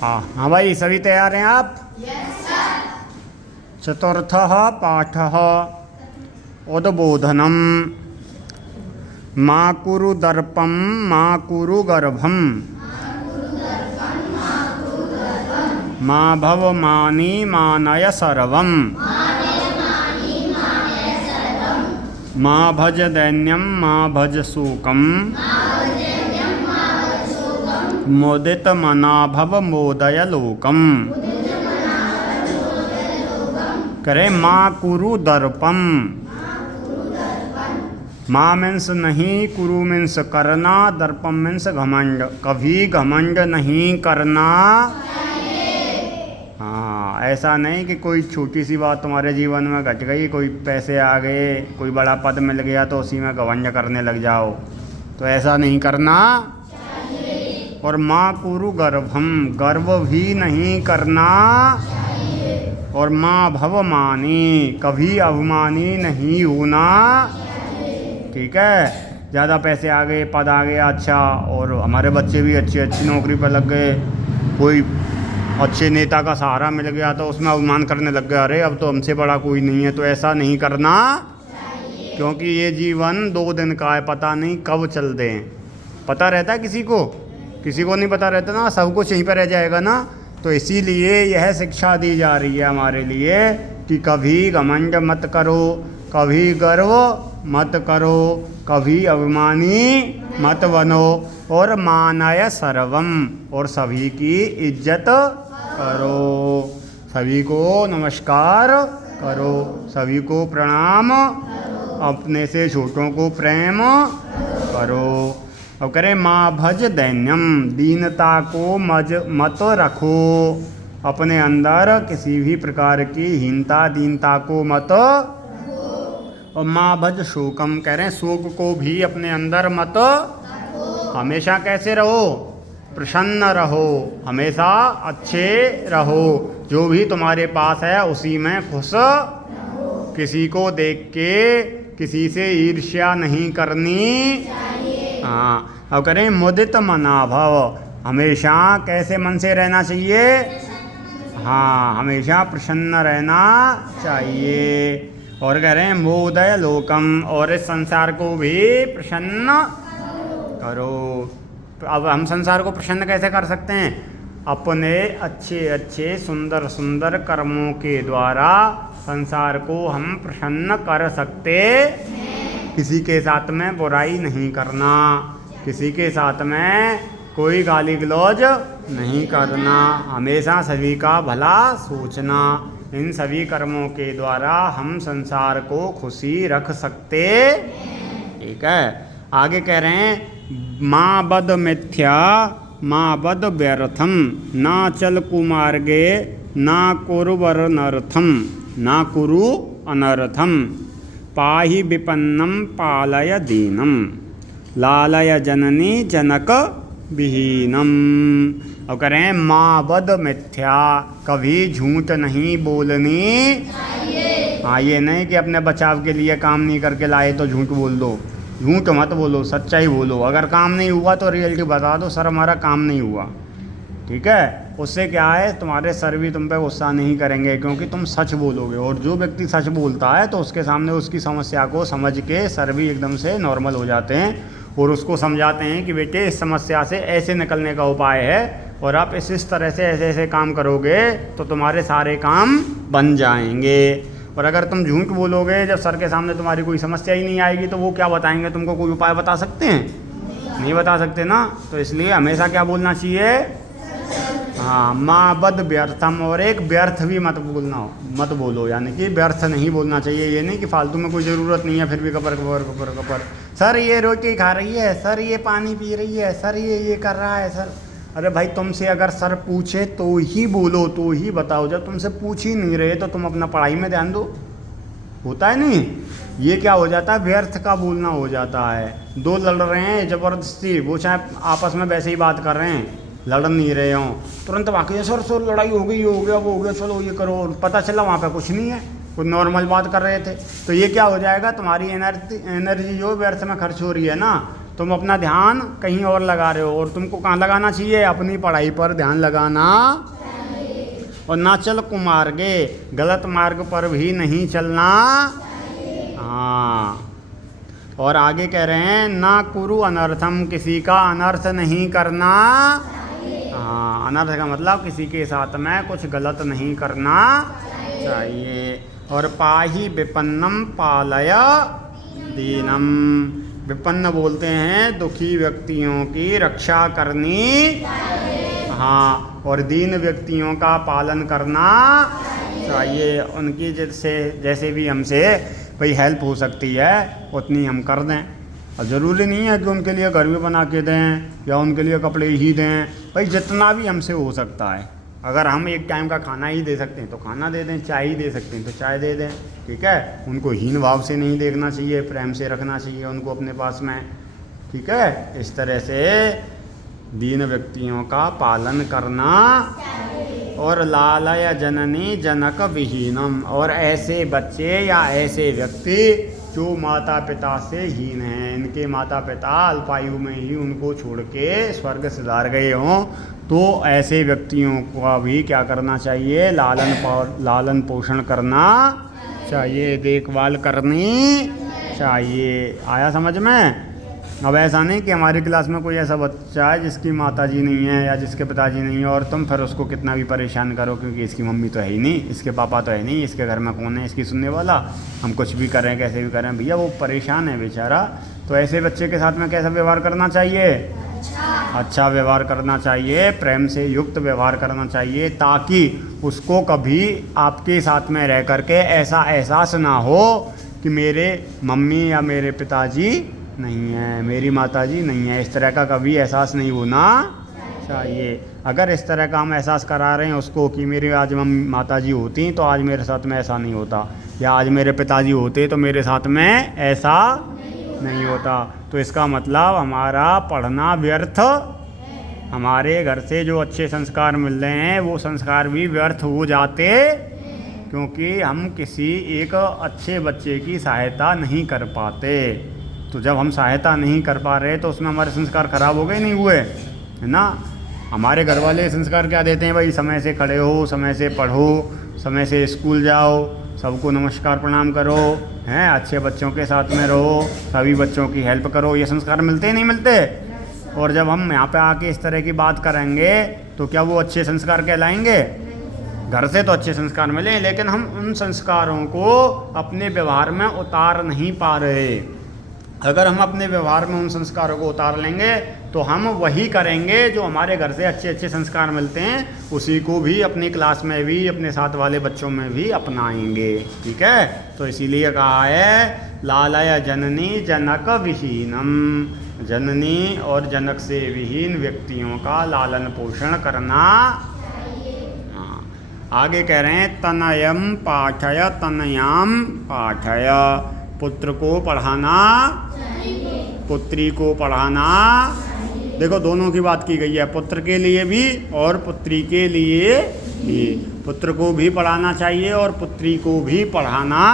हाँ हाँ भाई, सभी तैयार हैं आप? चतुर्थः पाठः उद्बोधनम्। मा कुरु दर्पं मा कुरु गर्भं मा भव मानी मानय सर्वम् मा भज दैन्यं मा भज शोकम् मोदित मना भव मोदय लोकम्। करे माँ कुरु दर्पम। माँ मीन्स नहीं, कुरु मीन्स करना, दर्पम मीन्स घमंड। कभी घमंड नहीं करना। हाँ, ऐसा नहीं कि कोई छोटी सी बात तुम्हारे जीवन में घट गई, कोई पैसे आ गए, कोई बड़ा पद मिल गया तो उसी में घमंड करने लग जाओ, तो ऐसा नहीं करना। और माँ कुरु गर्भम, गर्व भी नहीं करना। और माँ भवमानी, कभी अभिमानी नहीं होना। ठीक है, ज़्यादा पैसे आ गए, पद आ गया अच्छा, और हमारे बच्चे भी अच्छी नौकरी पर लग गए, कोई अच्छे नेता का सहारा मिल गया तो उसमें अभिमान करने लग गया, अरे अब तो हमसे बड़ा कोई नहीं है, तो ऐसा नहीं करना। क्योंकि ये जीवन 2 दिन का है, पता नहीं कब चल दें। पता रहता है किसी को? किसी को नहीं पता रहता ना, सब कुछ यहीं पर रह जाएगा ना। तो इसीलिए यह शिक्षा दी जा रही है हमारे लिए कि कभी घमंड मत करो, कभी गर्व मत करो, कभी अभिमानी मत बनो, और मानय सर्वम, और सभी की इज्जत करो, सभी को नमस्कार करो, सभी को प्रणाम, अपने से छोटों को प्रेम करो। अब करें माँ भज दैन्यम, दीनता को मत रखो अपने अंदर, किसी भी प्रकार की हीनता दीनता को मत। और माँ भज शोकम, कह रहे हैं शोक को भी अपने अंदर मत। हमेशा कैसे रहो? प्रसन्न रहो, हमेशा अच्छे रहो, जो भी तुम्हारे पास है उसी में खुश। किसी को देख के किसी से ईर्ष्या नहीं करनी। हाँ, अब करें मुदित मनाभव, हमेशा कैसे मन से रहना चाहिए? हाँ, हमेशा प्रसन्न रहना चाहिए। और कह रहे हैं मोदय लोकम, और इस संसार को भी प्रसन्न करो। अब हम संसार को प्रसन्न कैसे कर सकते हैं? अपने अच्छे सुंदर सुंदर कर्मों के द्वारा संसार को हम प्रसन्न कर सकते। किसी के साथ में बुराई नहीं करना, किसी के साथ में कोई गाली गलौज नहीं करना, हमेशा सभी का भला सोचना। इन सभी कर्मों के द्वारा हम संसार को खुशी रख सकते। ठीक है, आगे कह रहे हैं माँ बद मिथ्या माँ बद व्यर्थम, ना चल कुमार्गे ना कुरुवर नर्थम, ना कुरु अनर्थम, पाहि विपन्नम पालय दीनम, लालय जननी जनक विहीनम। अब करें माँ बद मिथ्या, कभी झूठ नहीं बोलनी। हाँ, ये नहीं कि अपने बचाव के लिए काम नहीं करके लाए तो झूठ बोल दो। झूठ मत बोलो, सच्चाई बोलो। अगर काम नहीं हुआ तो रियलिटी बता दो, सर हमारा काम नहीं हुआ। ठीक है, उससे क्या है, तुम्हारे सर भी तुम पे गुस्सा नहीं करेंगे, क्योंकि तुम सच बोलोगे। और जो व्यक्ति सच बोलता है तो उसके सामने उसकी समस्या को समझ के सर भी एकदम से नॉर्मल हो जाते हैं, और उसको समझाते हैं कि बेटे इस समस्या से ऐसे निकलने का उपाय है, और आप इस तरह से ऐसे काम करोगे तो तुम्हारे सारे काम बन जाएंगे। और अगर तुम झूठ बोलोगे, जब सर के सामने तुम्हारी कोई समस्या ही नहीं आएगी, तो वो क्या बताएंगे तुमको? कोई उपाय बता सकते हैं? नहीं बता सकते ना। तो इसलिए हमेशा क्या बोलना चाहिए? हाँ, माँ बद व्यर्थम, और एक व्यर्थ भी मत बोलो, यानी कि व्यर्थ नहीं बोलना चाहिए। ये नहीं कि फालतू में कोई ज़रूरत नहीं है फिर भी कपर कपर कपर कपर, सर ये रोटी खा रही है, सर ये पानी पी रही है, सर ये कर रहा है सर। अरे भाई, तुमसे अगर सर पूछे तो ही बोलो, तो ही बताओ। जब तुमसे पूछ ही नहीं रहे तो तुम अपना पढ़ाई में ध्यान दो। होता है नहीं? ये क्या हो जाता है, व्यर्थ का बोलना हो जाता है। 2 लड़ रहे हैं ज़बरदस्ती, वो चाहे आपस में वैसे ही बात कर रहे हैं, लड़ नहीं रहे हों, तुरंत वाकई सर लड़ाई हो गई, हो गया वो हो गया, चलो ये करो, पता चला वहाँ पे कुछ नहीं है, कुछ नॉर्मल बात कर रहे थे। तो ये क्या हो जाएगा, तुम्हारी एनर्जी जो व्यर्थ में खर्च हो रही है ना, तुम अपना ध्यान कहीं और लगा रहे हो, और तुमको कहाँ लगाना चाहिए? अपनी पढ़ाई पर ध्यान लगाना। और ना चल कुमार्गे, गलत मार्ग पर भी नहीं चलना। हाँ, और आगे कह रहे हैं ना कुरु अनर्थम, किसी का अनर्थ नहीं करना। हाँ, अनर्थ का मतलब किसी के साथ में कुछ गलत नहीं करना चाहिए। और पाही विपन्नम पालय दीनम, विपन्न बोलते हैं दुखी व्यक्तियों की रक्षा करनी। हाँ, और दीन व्यक्तियों का पालन करना चाहिए। उनकी जैसे भी हमसे भाई हेल्प हो सकती है उतनी हम कर दें। और ज़रूरी नहीं है कि उनके लिए घर भी बना के दें या उनके लिए कपड़े ही दें, भाई जितना भी हमसे हो सकता है। अगर हम एक टाइम का खाना ही दे सकते हैं तो खाना दे दें, चाय ही दे सकते हैं तो चाय दे दें, ठीक है। उनको हीन भाव से नहीं देखना चाहिए, प्रेम से रखना चाहिए उनको अपने पास में, ठीक है। इस तरह से दीन व्यक्तियों का पालन करना। और लालय जननी जनक विहीनम, और ऐसे बच्चे या ऐसे व्यक्ति जो माता पिता से हीन हैं, इनके माता पिता अल्पायु में ही उनको छोड़ के स्वर्ग सिधार गए हों, तो ऐसे व्यक्तियों का भी क्या करना चाहिए? लालन पोषण करना चाहिए, देखभाल करनी चाहिए। आया समझ में? अब ऐसा नहीं कि हमारी क्लास में कोई ऐसा बच्चा है जिसकी माताजी नहीं है या जिसके पिताजी नहीं है, और तुम फिर उसको कितना भी परेशान करो क्योंकि इसकी मम्मी तो है ही नहीं, इसके पापा तो है नहीं, इसके घर में कौन है इसकी सुनने वाला, हम कुछ भी करें कैसे भी करें, भैया वो परेशान है बेचारा। तो ऐसे बच्चे के साथ में कैसा व्यवहार करना चाहिए? अच्छा व्यवहार करना चाहिए, प्रेम से युक्त व्यवहार करना चाहिए, ताकि उसको कभी आपके साथ में रह करके ऐसा एहसास ना हो कि मेरे मम्मी या मेरे पिताजी नहीं है, मेरी माताजी नहीं है। इस तरह का कभी एहसास नहीं होना चाहिए। अगर इस तरह का हम एहसास करा रहे हैं उसको कि मेरी आज माताजी होती तो आज मेरे साथ में ऐसा नहीं होता, या आज मेरे पिताजी होते तो मेरे साथ में ऐसा नहीं होता, तो इसका मतलब हमारा पढ़ना व्यर्थ, हमारे घर से जो अच्छे संस्कार मिल रहे हैं वो संस्कार भी व्यर्थ हो जाते, क्योंकि हम किसी एक अच्छे बच्चे की सहायता नहीं कर पाते। तो जब हम सहायता नहीं कर पा रहे तो उसमें हमारे संस्कार खराब हो गए, नहीं हुए, है ना। हमारे घर वाले संस्कार क्या देते हैं? भाई समय से खड़े हो, समय से पढ़ो, समय से स्कूल जाओ, सबको नमस्कार प्रणाम करो, हैं, अच्छे बच्चों के साथ में रहो, सभी बच्चों की हेल्प करो। ये संस्कार मिलते नहीं मिलते? और जब हम यहाँ पे आके इस तरह की बात करेंगे तो क्या वो अच्छे संस्कार कहलाएंगे? घर से तो अच्छे संस्कार मिले, लेकिन हम उन संस्कारों को अपने व्यवहार में उतार नहीं पा रहे। अगर हम अपने व्यवहार में उन संस्कारों को उतार लेंगे तो हम वही करेंगे जो हमारे घर से अच्छे अच्छे संस्कार मिलते हैं, उसी को भी अपनी क्लास में भी, अपने साथ वाले बच्चों में भी अपनाएंगे, ठीक है। तो इसीलिए कहा है लालय जननी जनक विहीनम, जननी और जनक से विहीन व्यक्तियों का लालन पोषण करना। आगे कह रहे हैं तनयम पाठय तनयाम पाठय, पुत्र को पढ़ाना, पुत्री को पढ़ाना। देखो दोनों की बात की गई है, पुत्र के लिए भी और पुत्री के लिए भी। पुत्र को भी पढ़ाना चाहिए और पुत्री को भी पढ़ाना।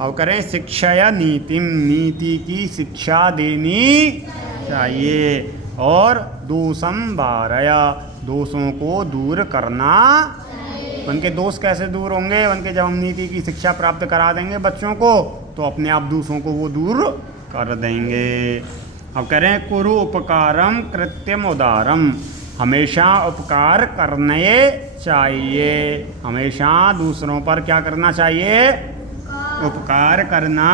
अब करें शिक्षया नीतिम, नीति की शिक्षा देनी चाहिए। और दोषम वारय, दोषों को दूर करना। उनके दोष कैसे दूर होंगे? उनके जब हम नीति की शिक्षा प्राप्त करा देंगे बच्चों को तो अपने आप दोषों को वो दूर कर देंगे। अब कह रहे हैं कुरु उपकारम कृत्यम उदारम, हमेशा उपकार करने चाहिए, हमेशा दूसरों पर क्या करना चाहिए? उपकार करना।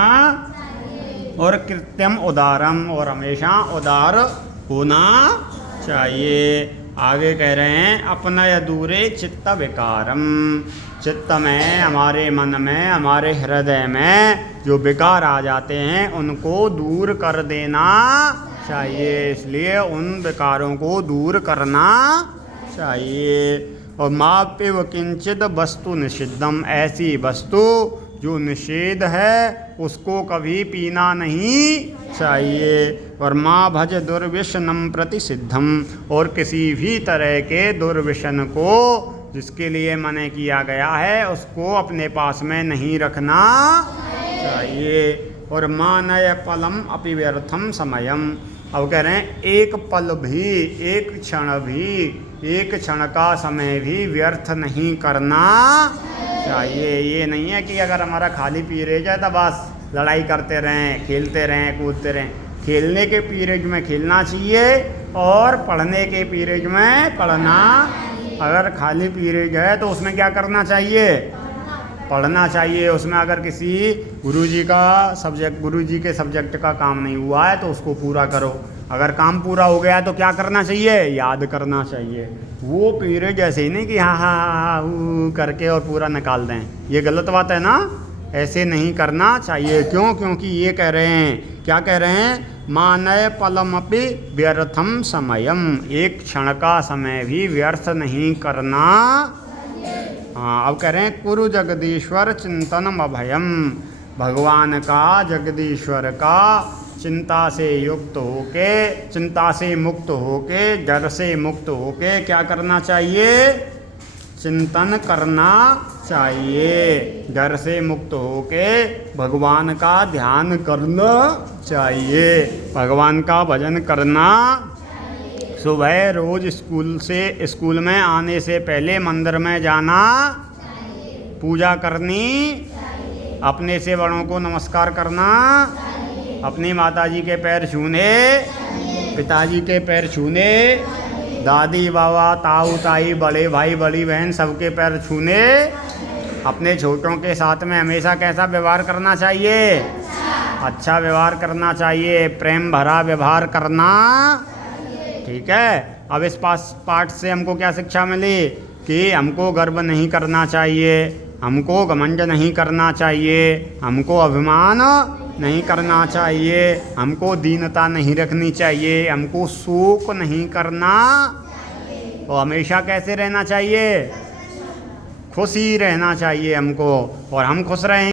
और कृत्यम उदारम, और हमेशा उदार होना चाहिए। आगे कह रहे हैं अपनय दूरे चित्त विकारम, चित्त में, हमारे मन में, हमारे हृदय में जो विकार आ जाते हैं उनको दूर कर देना चाहिए। इसलिए उन विकारों को दूर करना चाहिए। और मापिव किंचित वस्तु निषिद्धम, ऐसी वस्तु जो निषेध है उसको कभी पीना नहीं चाहिए। और माँ भज दुर्विशनम प्रतिसिद्धम, और किसी भी तरह के दुर्विशन को जिसके लिए मना किया गया है उसको अपने पास में नहीं रखना चाहिए। और मानय पलम अपि व्यर्थम समयम। अब कह रहे हैं एक पल भी, एक क्षण भी, एक क्षण का समय भी व्यर्थ नहीं करना चाहिए। ये नहीं है कि अगर हमारा खाली पीरियड है तो बस लड़ाई करते रहें, खेलते रहें, कूदते रहें। खेलने के पीरियड में खेलना चाहिए और पढ़ने के पीरियड में पढ़ना। अगर खाली पीरियड है तो उसमें क्या करना चाहिए? पढ़ना चाहिए। उसमें अगर किसी गुरुजी के सब्जेक्ट का काम नहीं हुआ है तो उसको पूरा करो। अगर काम पूरा हो गया तो क्या करना चाहिए? याद करना चाहिए। वो पीरियड ऐसे ही नहीं कि हाँ हाँ हाँ हाँ करके और पूरा निकाल दें, ये गलत बात है ना। ऐसे नहीं करना चाहिए। क्यों? क्योंकि ये कह रहे हैं, क्या कह रहे हैं? मानय पलमपि व्यर्थम समयम, एक क्षण का समय भी व्यर्थ नहीं करना। हाँ, अब कह रहे हैं कुरु जगदीश्वर चिंतनम अभयम, भगवान का, जगदीश्वर का चिंता से युक्त होके, चिंता से मुक्त होके, डर से मुक्त होके क्या करना चाहिए? चिंतन करना चाहिए। डर से मुक्त होके भगवान का ध्यान करना चाहिए, भगवान का भजन करना। सुबह रोज स्कूल में आने से पहले मंदिर में जाना, पूजा करनी, अपने से बड़ों को नमस्कार करना, अपनी माताजी के पैर छूने, पिताजी के पैर छूने, दादी बाबा ताऊ ताई बड़े भाई बड़ी बहन सबके पैर छूने। अपने छोटों के साथ में हमेशा कैसा व्यवहार करना चाहिए? अच्छा व्यवहार करना चाहिए, प्रेम भरा व्यवहार करना। ठीक है। अब इस पाठ से हमको क्या शिक्षा मिली? कि हमको गर्व नहीं करना चाहिए, हमको घमंड नहीं करना चाहिए, हमको अभिमान नहीं करना चाहिए, हमको दीनता नहीं रखनी चाहिए, हमको शोक नहीं करना। और हमेशा कैसे रहना चाहिए? खुशी रहना चाहिए हमको। और हम खुश रहें